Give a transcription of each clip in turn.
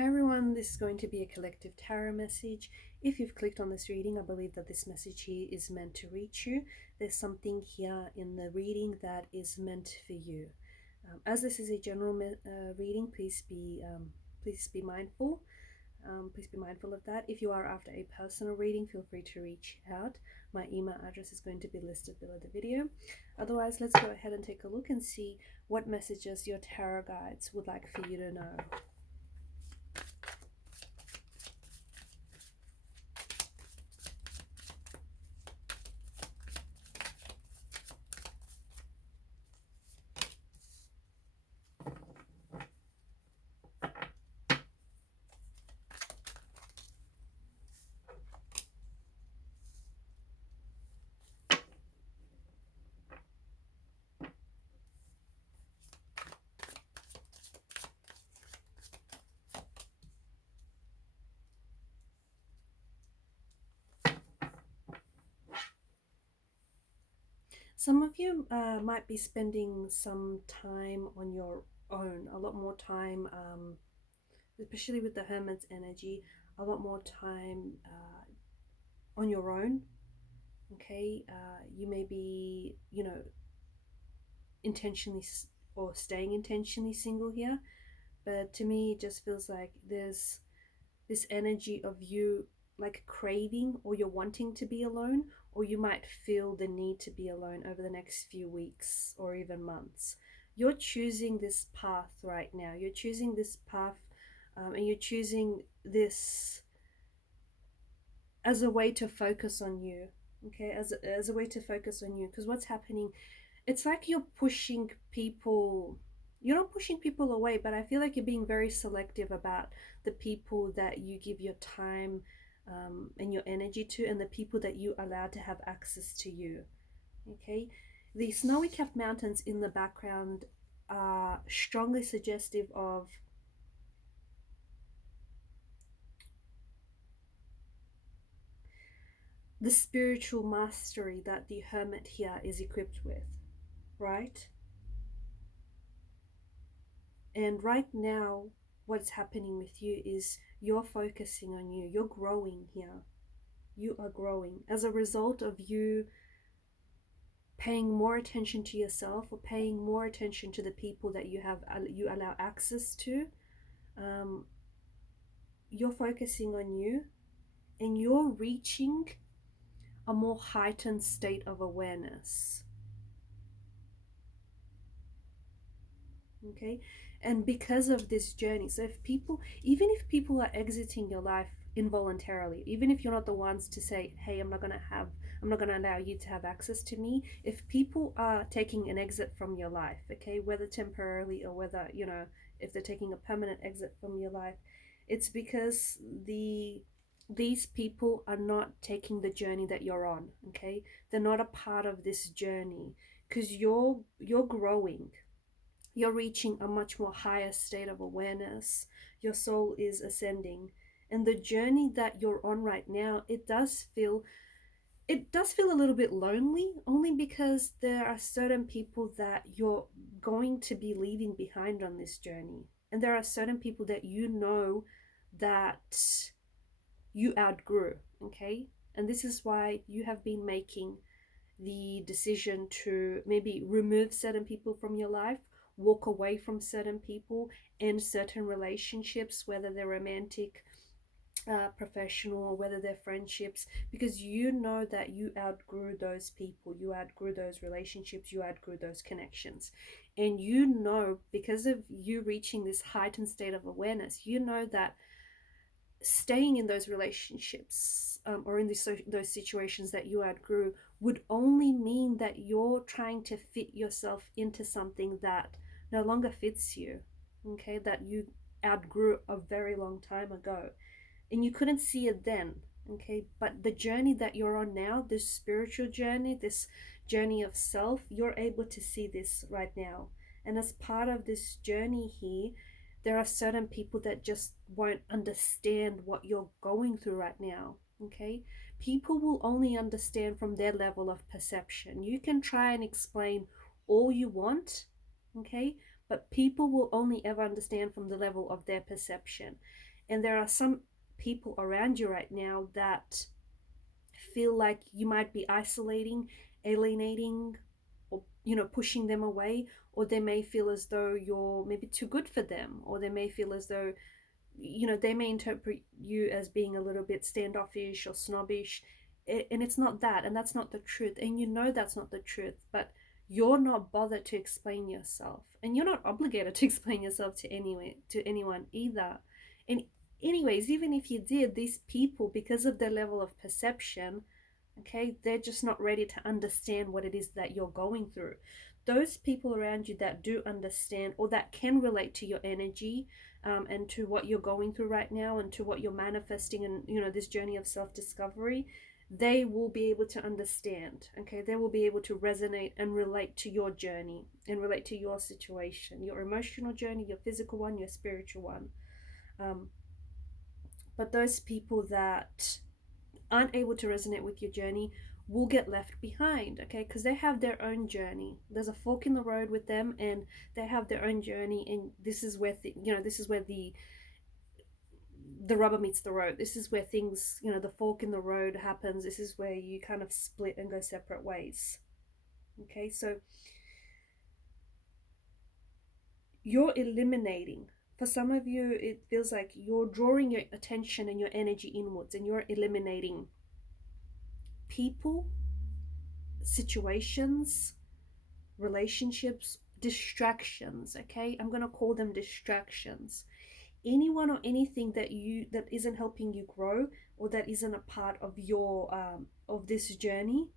Hi everyone, this is going to be a collective tarot message. If you've clicked on this reading, I believe that this message here is meant to reach you. There's something here in the reading that is meant for you. As this is a general reading, please be mindful. Please be mindful of that. If you are after a personal reading, feel free to reach out. My email address is going to be listed below the video. Otherwise, let's go ahead and take a look and see what messages your tarot guides would like for you to know. Some of you might be spending some time on your own, a lot more time, especially with the Hermit's energy, a lot more time on your own, okay? You may be, intentionally or staying intentionally single here, but to me it just feels like there's this energy of you like craving or you're wanting to be alone, or you might feel the need to be alone over the next few weeks or even months. You're choosing this path right now. You're choosing this path, and you're choosing this as a way to focus on you, okay? As a way to focus on you, because what's happening, it's like you're pushing people. You're not pushing people away, but I feel like you're being very selective about the people that you give your time and your energy to, and the people that you allow to have access to you, okay? The snowy capped mountains in the background are strongly suggestive of the spiritual mastery that the hermit here is equipped with, right? And right now, what's happening with you is you're focusing on you. You're growing here. You are growing as a result of you paying more attention to yourself, or paying more attention to the people that you allow access to. You're focusing on you, and you're reaching a more heightened state of awareness. Okay, and because of this journey, so even if people are exiting your life involuntarily, even if you're not the ones to say, hey, I'm not going to allow you to have access to me, if people are taking an exit from your life, okay, whether temporarily or whether, if they're taking a permanent exit from your life, it's because these people are not taking the journey that you're on, okay? They're not a part of this journey, because you're growing. You're reaching a much more higher state of awareness. Your soul is ascending. And the journey that you're on right now, it does feel a little bit lonely, only because there are certain people that you're going to be leaving behind on this journey. And there are certain people that that you outgrew, okay? And this is why you have been making the decision to maybe remove certain people from your life, walk away from certain people, end certain relationships, whether they're romantic, professional, or whether they're friendships, because you know that you outgrew those people, you outgrew those relationships, you outgrew those connections. And you know, because of you reaching this heightened state of awareness, you know that staying in those relationships, or in those situations that you outgrew, would only mean that you're trying to fit yourself into something that no longer fits you, okay, that you outgrew a very long time ago, and you couldn't see it then, okay? But the journey that you're on now, this spiritual journey, this journey of self, you're able to see this right now. And as part of this journey here, there are certain people that just won't understand what you're going through right now, okay? People will only understand from their level of perception. You can try and explain all you want, okay? but people will only ever understand from the level of their perception. And there are some people around you right now that feel like you might be isolating, alienating, or pushing them away, or they may feel as though you're maybe too good for them, or they may feel as though they may interpret you as being a little bit standoffish or snobbish, and it's not that, and that's not the truth, and that's not the truth, but you're not bothered to explain yourself, and you're not obligated to explain yourself to anyone either. And anyways, even if you did, these people, because of their level of perception, okay, they're just not ready to understand what it is that you're going through. Those people around you that do understand, or that can relate to your energy, and to what you're going through right now, and to what you're manifesting, and this journey of self-discovery, they will be able to understand. Okay, they will be able to resonate and relate to your journey, and relate to your situation, your emotional journey, your physical one, your spiritual one. But those people that aren't able to resonate with your journey will get left behind, okay, because they have their own journey. There's a fork in the road with them, and they have their own journey, and this is where the rubber meets the road. This is where things, the fork in the road happens. This is where you kind of split and go separate ways. Okay, so you're eliminating. For some of you, it feels like you're drawing your attention and your energy inwards, and you're eliminating people, situations, relationships, distractions. Okay, I'm going to call them distractions. Anyone or anything that isn't helping you grow, or that isn't a part of your of this journey,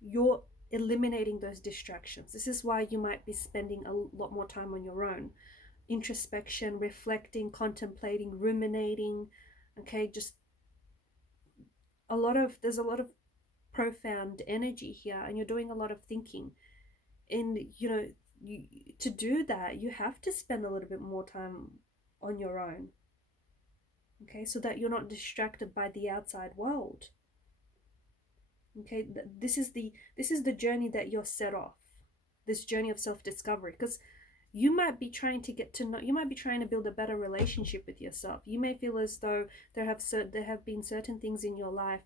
you're eliminating those distractions. This is why you might be spending a lot more time on your own, introspection, reflecting, contemplating, ruminating. Okay, just there's a lot of profound energy here, and you're doing a lot of thinking. And to do that, you have to spend a little bit more time on your own, okay, so that you're not distracted by the outside world. Okay, this is the journey that you're set off, this journey of self-discovery, because you might be trying to build a better relationship with yourself. You may feel as though there have been certain things in your life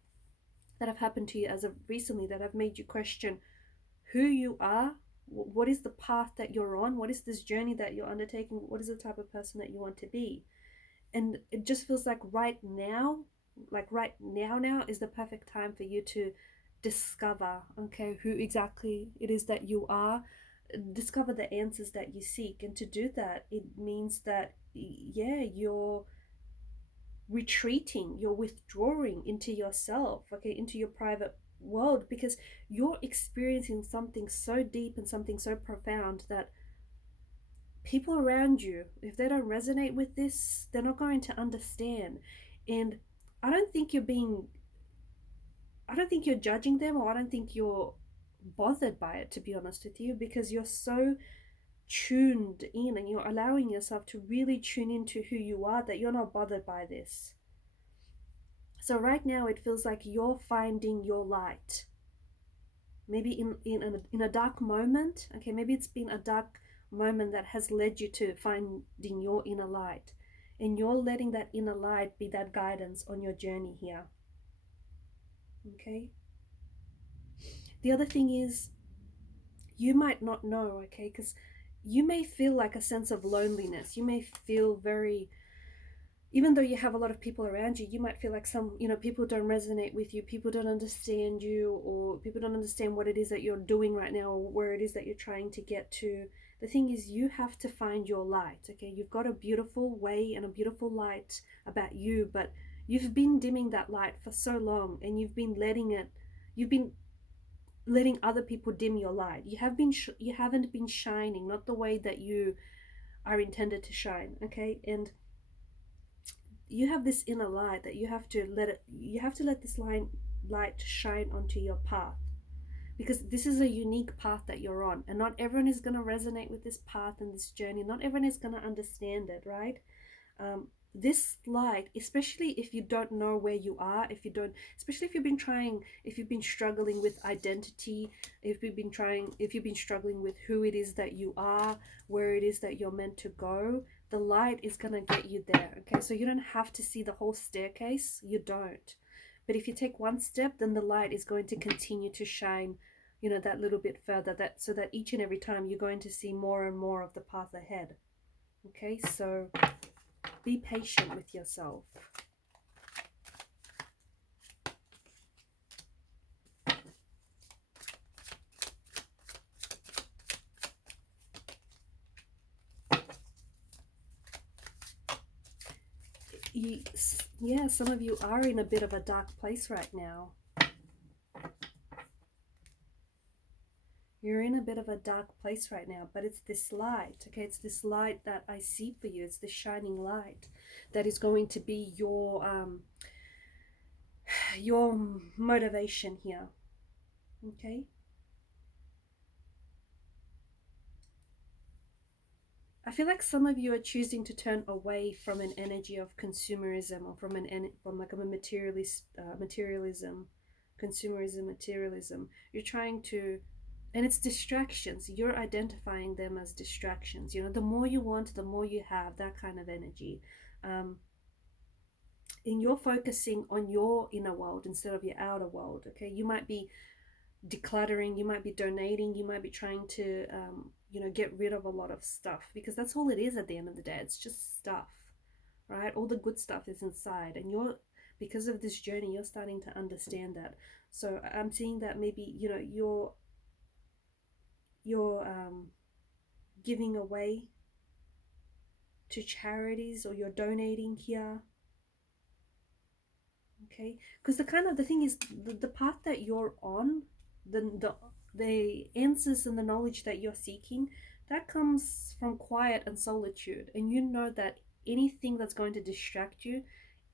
that have happened to you as of recently that have made you question who you are. What is the path that you're on? What is this journey that you're undertaking? What is the type of person that you want to be? And it just feels like right now is the perfect time for you to discover, okay, who exactly it is that you are, discover the answers that you seek. And to do that, it means that, yeah, you're retreating, you're withdrawing into yourself, okay, into your private world, because you're experiencing something so deep and something so profound that people around you, if they don't resonate with this, they're not going to understand. And I don't think you're judging them, or I don't think you're bothered by it, to be honest with you, because you're so tuned in, and you're allowing yourself to really tune into who you are, that you're not bothered by this. So right now it feels like you're finding your light. Maybe in a dark moment, okay, maybe it's been a dark moment that has led you to finding your inner light, and you're letting that inner light be that guidance on your journey here. Okay, the other thing is, you might not know, okay, because you may feel like a sense of loneliness. You may feel very, even though you have a lot of people around you, you might feel like people don't resonate with you, people don't understand you, or people don't understand what it is that you're doing right now, or where it is that you're trying to get to. The thing is, you have to find your light, okay? You've got a beautiful way and a beautiful light about you, but you've been dimming that light for so long, and you've been letting other people dim your light. You haven't been shining, not the way that you are intended to shine, okay? And you have this inner light that you have to let this light shine onto your path, because this is a unique path that you're on, and not everyone is going to resonate with this path and this journey. Not everyone is going to understand it, right? this light, especially if you don't know where you are, if you don't, especially if you've been trying, if you've been struggling with identity, if you've been struggling with who it is that you are, where it is that you're meant to go, the light is going to get you there. Okay, so you don't have to see the whole staircase, you don't. But if you take one step, then the light is going to continue to shine, you know, that little bit further, that so that each and every time you're going to see more and more of the path ahead. Okay, so be patient with yourself. Yeah, some of you are in a bit of a dark place right now. You're in a bit of a dark place right now, but it's this light, okay? It's this light that I see for you. It's this shining light that is going to be your motivation here, okay? I feel like some of you are choosing to turn away from an energy of consumerism, or from like a materialism, consumerism, materialism. You're trying to, and it's distractions. You're identifying them as distractions. You know, the more you want, the more you have, that kind of energy. Um, and you're focusing on your inner world instead of your outer world. Okay, you might be decluttering, you might be donating, you might be trying to you know, get rid of a lot of stuff, because that's all it is at the end of the day. It's just stuff, right? All the good stuff is inside, and you're, because of this journey, you're starting to understand that. So I'm seeing that maybe, you know, you're giving away to charities, or you're donating here, okay? Because the thing is, the path that you're on, the answers and the knowledge that you're seeking, that comes from quiet and solitude. And you know that anything that's going to distract you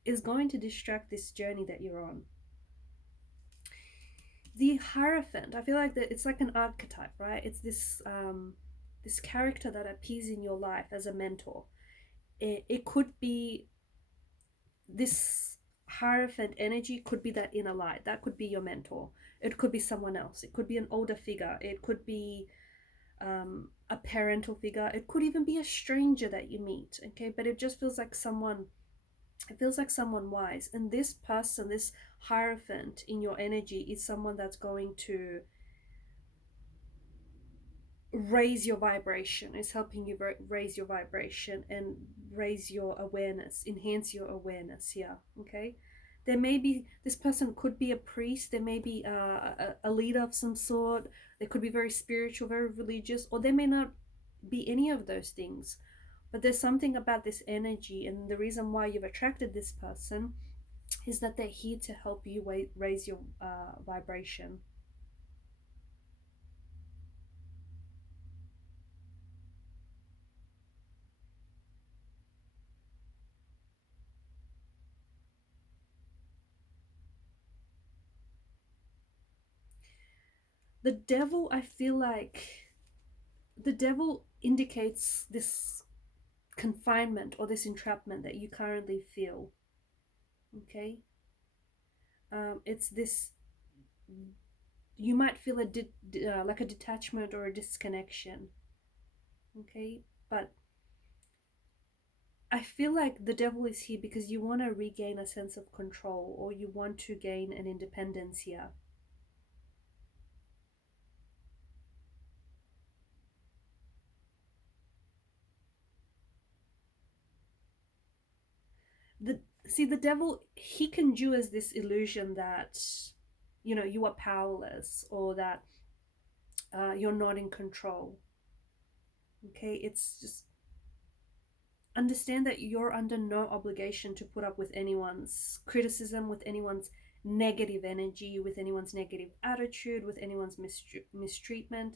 is going to distract this journey that you're on. The Hierophant, I feel like that it's like an archetype, right? It's this character that appears in your life as a mentor. It could be this Hierophant energy, could be that inner light. That could be your mentor. It could be someone else. It could be an older figure. It could be a parental figure. It could even be a stranger that you meet. Okay, but it just feels like someone. It feels like someone wise. And this person, this Hierophant in your energy, is someone that's going to raise your vibration. It's helping you raise your vibration and raise your awareness, enhance your awareness here. Okay, there may be, this person could be a priest, there may be a leader of some sort, they could be very spiritual, very religious, or they may not be any of those things. But there's something about this energy, and the reason why you've attracted this person is that they're here to help you raise your vibration. The devil, I feel like the devil indicates this confinement or this entrapment that you currently feel. Okay, it's this, you might feel like a detachment or a disconnection. Okay, but I feel like the devil is here because you want to regain a sense of control, or you want to gain an independence here. The See, the devil, he conjures this illusion that, you know, you are powerless, or that you're not in control. Okay, it's just, understand that you're under no obligation to put up with anyone's criticism, with anyone's negative energy, with anyone's negative attitude, with anyone's mistreatment.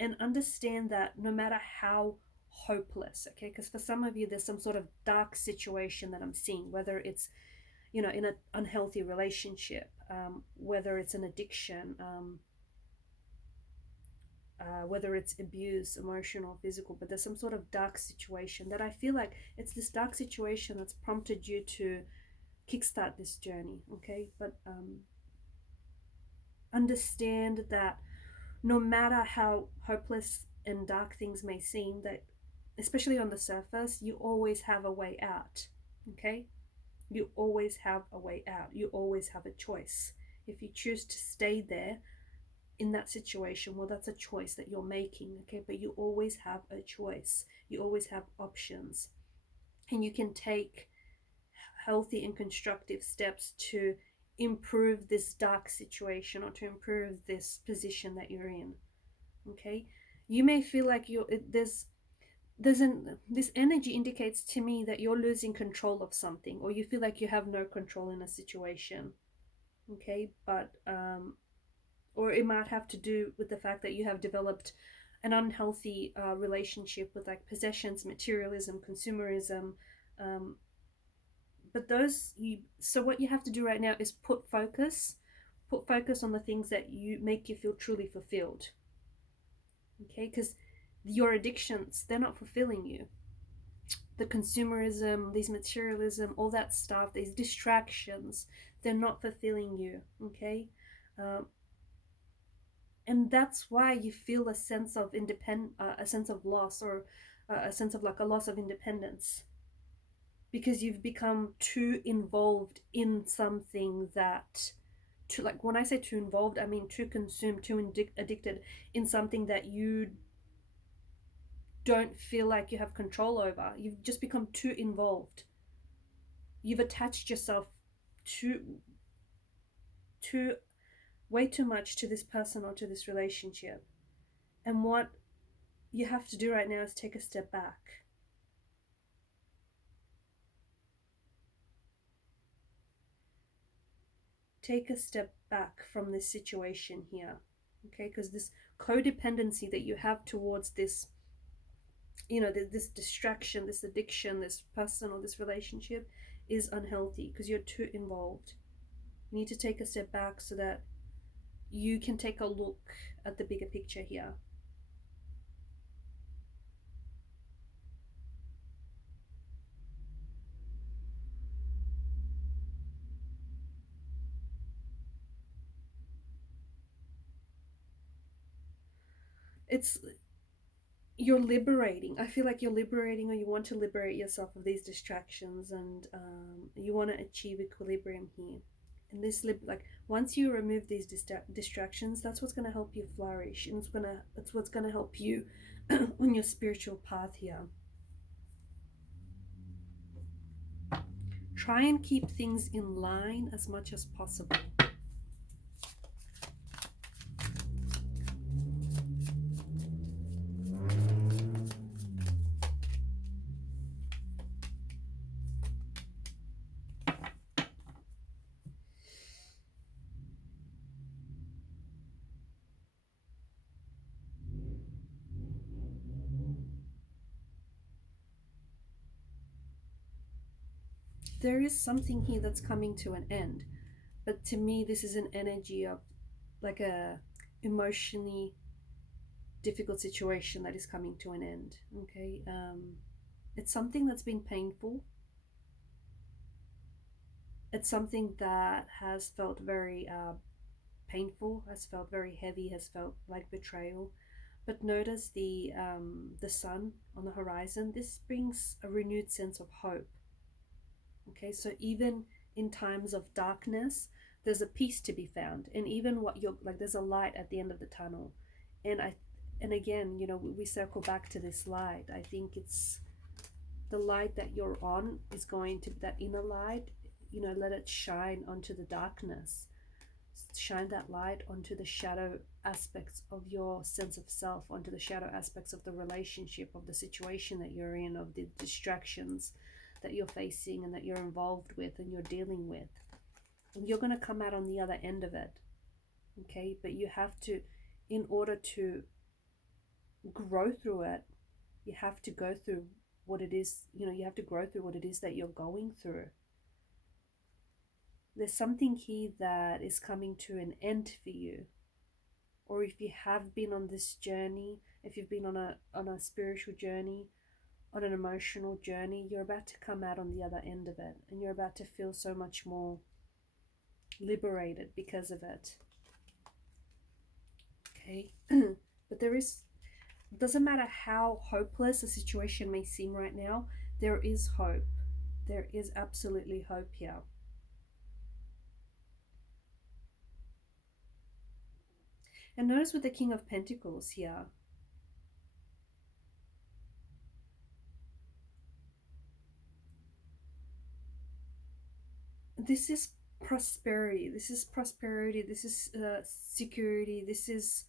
And understand that no matter how hopeless, okay, because for some of you there's some sort of dark situation that I'm seeing, whether it's, you know, in an unhealthy relationship, whether it's an addiction, whether it's abuse, emotional, physical, but there's some sort of dark situation that I feel like it's this dark situation that's prompted you to kickstart this journey, okay? But understand that no matter how hopeless and dark things may seem, that especially on the surface, you always have a way out, okay? You always have a way out. You always have a choice. If you choose to stay there in that situation, well, that's a choice that you're making, okay? But you always have a choice. You always have options. And you can take healthy and constructive steps to improve this dark situation or to improve this position that you're in, okay? You may feel like this energy indicates to me that you're losing control of something, or you feel like you have no control in a situation, okay? But or it might have to do with the fact that you have developed an unhealthy relationship with like possessions, materialism, consumerism. But so what you have to do right now is put focus on the things that you make you feel truly fulfilled, okay? Because your addictions, they're not fulfilling you. The consumerism, these materialism, all that stuff, these distractions, they're not fulfilling you, okay? And that's why you feel a sense of a sense of loss, or a sense of like a loss of independence, because you've become too involved in something that, too, like when I say too involved, I mean too consumed, too addicted in something that you don't feel like you have control over. You've just become too involved. You've attached yourself to way too much to this person or to this relationship. And what you have to do right now is take a step back. Take a step back from this situation here, okay? Because this codependency that you have towards this, this distraction, this addiction, this person or this relationship is unhealthy because you're too involved. You need to take a step back so that you can take a look at the bigger picture here. It's You're liberating. I feel like you're liberating, or you want to liberate yourself of these distractions, and you want to achieve equilibrium here. And this like once you remove these distractions, that's what's going to help you flourish, and it's what's going to help you on your spiritual path here. Try and keep things in line as much as possible. There is something here that's coming to an end, but to me this is an energy of like a emotionally difficult situation that is coming to an end, okay? It's something that's been painful. It's something that has felt very painful, has felt very heavy, has felt like betrayal. But notice the sun on the horizon. This brings a renewed sense of hope. Okay, so even in times of darkness, there's a peace to be found, and even what you're like, there's a light at the end of the tunnel. And again, we circle back to this light. I think it's the light that you're on is going to, that inner light, let it shine onto the darkness. Shine that light onto the shadow aspects of your sense of self, onto the shadow aspects of the relationship, of the situation that you're in, of the distractions that you're facing and that you're involved with and you're dealing with. And you're going to come out on the other end of it, okay? But you have to, in order to grow through it, you have to go through what it is, you have to grow through what it is that you're going through. There's something here that is coming to an end for you. or if you have been on this journey, if you've been on a spiritual journey, on an emotional journey, you're about to come out on the other end of it, and you're about to feel so much more liberated because of it. Okay. But doesn't matter how hopeless a situation may seem right now, there is hope. There is absolutely hope here. And notice with the King of Pentacles here, this is prosperity. This is prosperity. This is security. This is,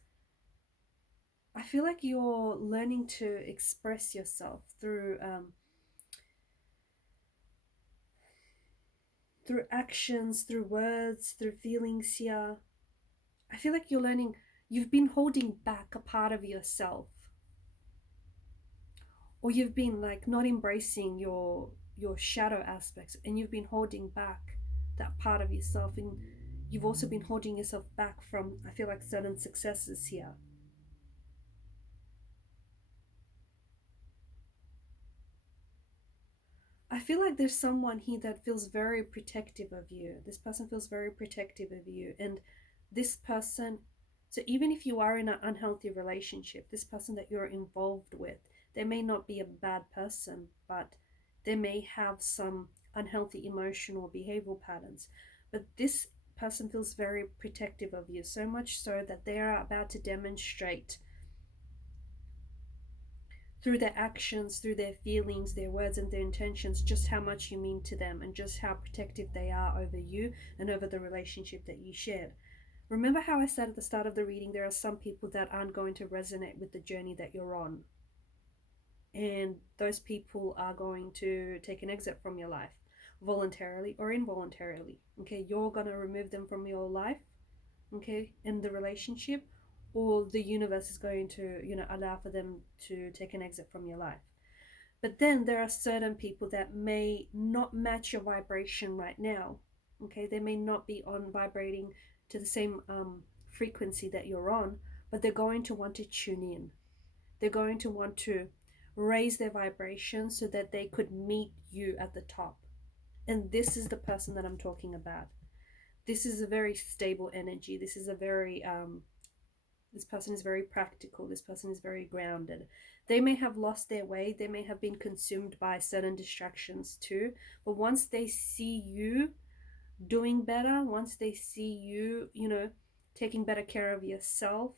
I feel like you're learning to express yourself through actions, through words, through feelings here. I feel like you're learning, you've been holding back a part of yourself, or you've been like not embracing your shadow aspects, and you've been holding back that part of yourself, and you've also been holding yourself back from, I feel like, certain successes here. I feel like there's someone here that feels very protective of you. This person feels very protective of you. And this person, so even if you are in an unhealthy relationship, this person that you're involved with, they may not be a bad person, but they may have some unhealthy emotional or behavioral patterns. But this person feels very protective of you, so much so that they are about to demonstrate through their actions, through their feelings, their words, and their intentions, just how much you mean to them and just how protective they are over you and over the relationship that you shared. Remember how I said at the start of the reading, there are some people that aren't going to resonate with the journey that you're on. And those people are going to take an exit from your life, voluntarily or involuntarily. Okay, you're going to remove them from your life, okay, in the relationship, or the universe is going to, allow for them to take an exit from your life. But then there are certain people that may not match your vibration right now. Okay, they may not be on vibrating to the same frequency that you're on, but they're going to want to tune in. They're going to want to raise their vibration so that they could meet you at the top. And this is the person that I'm talking about. This is a very stable energy. This is a very this person is very practical. This person is very grounded. They may have lost their way. They may have been consumed by certain distractions too. But once they see you doing better, once they see you, taking better care of yourself,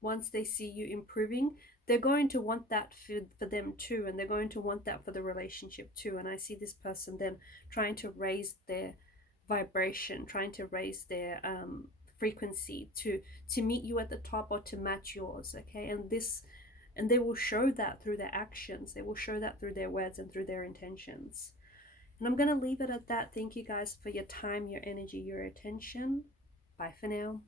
once they see you improving, they're going to want that for them too. And they're going to want that for the relationship too. And I see this person then trying to raise their vibration, trying to raise their frequency to meet you at the top or to match yours. Okay, and they will show that through their actions. They will show that through their words and through their intentions. And I'm going to leave it at that. Thank you guys for your time, your energy, your attention. Bye for now.